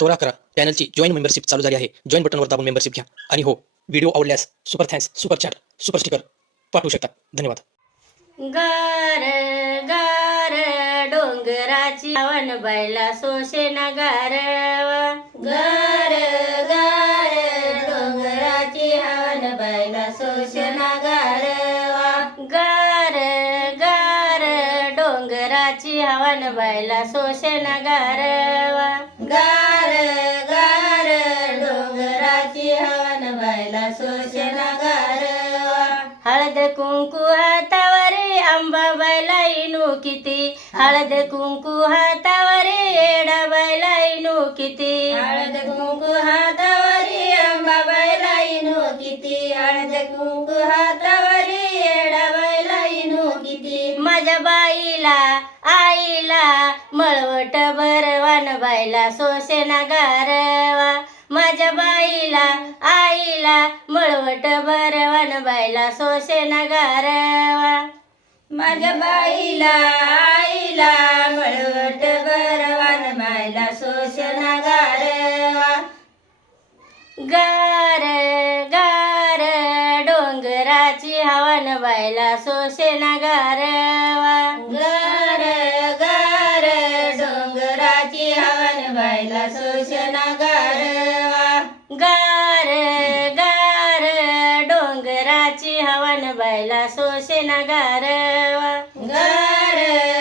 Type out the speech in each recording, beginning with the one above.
त्वरा करा. चॅनलची join membership चालू झाली आहे. जॉईन बटनवर दाबून मेंबरशिप घ्या. आणि हो व्हिडिओ आवडल्यास super thanks super chat super sticker पाठवू शकता. धन्यवाद. गार गार डोंगराची आवन बैला सोशे गारवा. गार गार डोंगराची आवन बैला सोशे गारवा. गार गार डोंगराची हवन बैला सोशे गारवा. गार गार बायला हळद कुंकू हातावरे अंबाबाईला इनू किती. हळद कुंकू हातावरे येडाबाईला इनू किती. हळद कुंकू हातावरे अंबाबाईला इनू किती. हळद कुंकू हातावरे येडाबाईला इनू किती. माझ्या बाईला आईला मळवट भरवान बाईला सोशे गारवा माझ्या बाईला आईला मळवट भरवान बाईला सोसे गारवा माझ्या बाईला आईला मळवट भरवान बाईला सोसे गारवा गार गार डोंगराची हवन बायला सोसे गारवा गारवा गार गार डोंगराची हवन बायला सोशे गारवा गार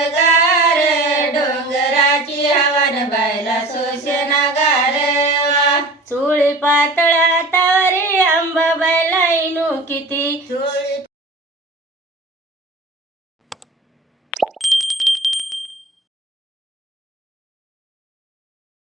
गार डोंगराची हवन बायला सोशे गारवा चुळी पातळ हातावरी आंबाबाईला इनू किती. चुळी